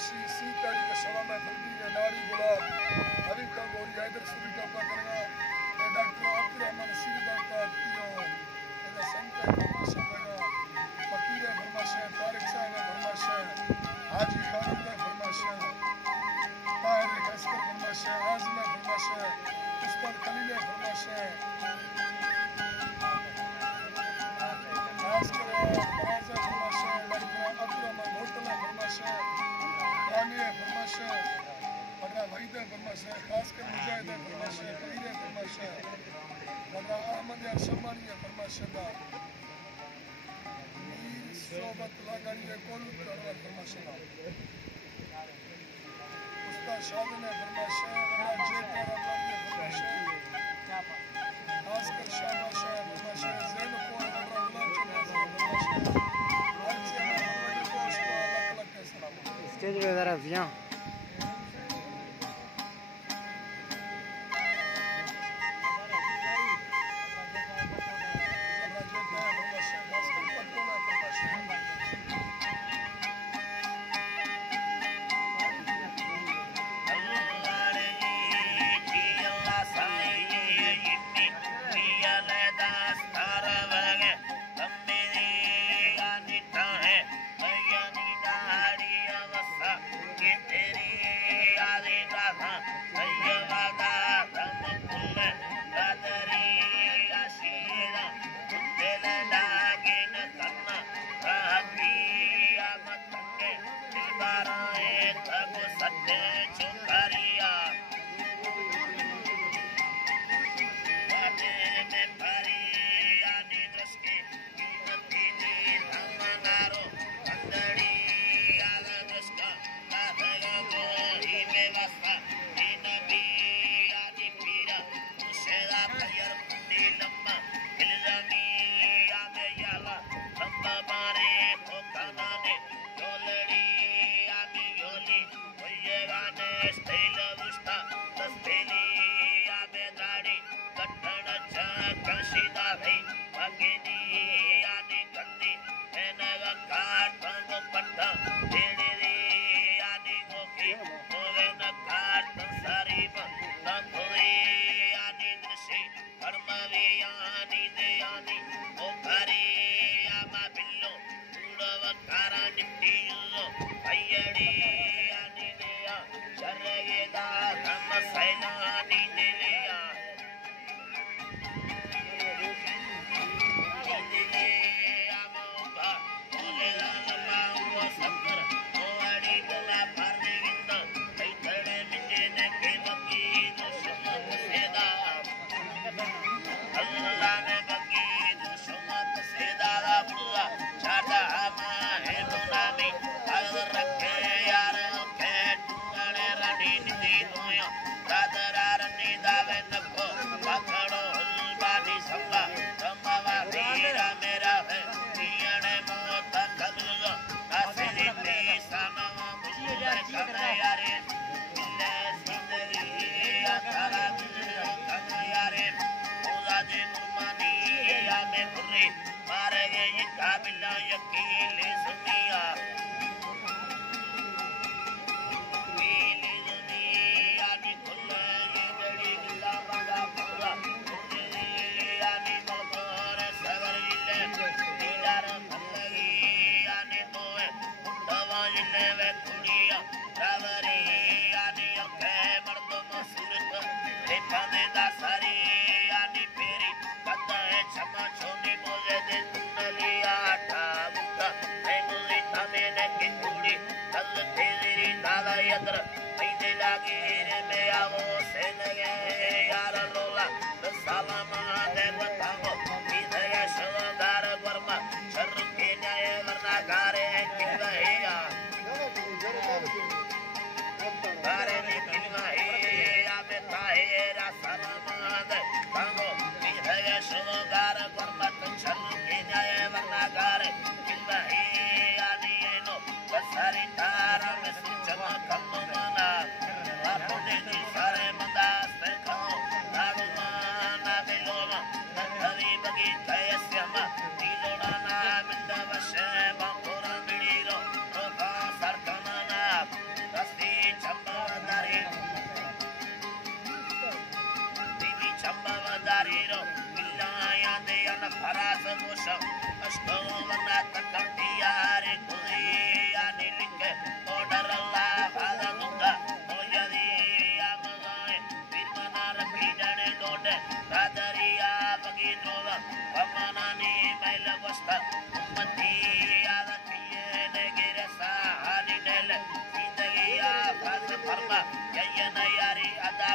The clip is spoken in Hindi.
सी तारीख के सवा में फलदी ने नारी गुलाब अभी का गोरी हैदर सुरी का पकड़ना ये डॉक्टर अब्दुल रहमान सीधा का तीनों ये संत फरमाशा लगा फकीर फरमाशा तारिक साहब फरमाशा हाजी खान फरमाशा ताहिर खस्कर फरमाशा आजम फरमाशा उस्ताद खलील फरमाशा खासकर फराजा फरमाशा डॉक्टर अब्दुल रहमान होटल फरमाशा रानी फरमाशा बड़ा वहीद फरमाशा खासकर मुजाहिद फरमाशा फकीर फरमाशा बड़ा अहमद यार शर्मानी फरमाशा दा मीर सोबत लगानी कोल करवा फरमाशा दा उस्ताद शादिन फरमाशा बड़ा जेकर अल्लाह फरमाशा खासकर शाबाश फरमाशा ज़ैन को बड़ा गुलाम चंदा फरमाशा हर चीज में को अल्लाह लख के सलाम स्टेज पे जरा जिया फरास दोष अष्टोमना तकंडियारे कुदिया निलिके ऑर्डर अल्लाह फादा लुंगा ओ यदि आमदाए बिना रखी जाने लोटे रादरिया बगी नोवा वमनानी मैल वस्ता उम्मती आदतिये नेगिरे साहानी नेल जिंदगी आ फर्मा ययन यारी अदा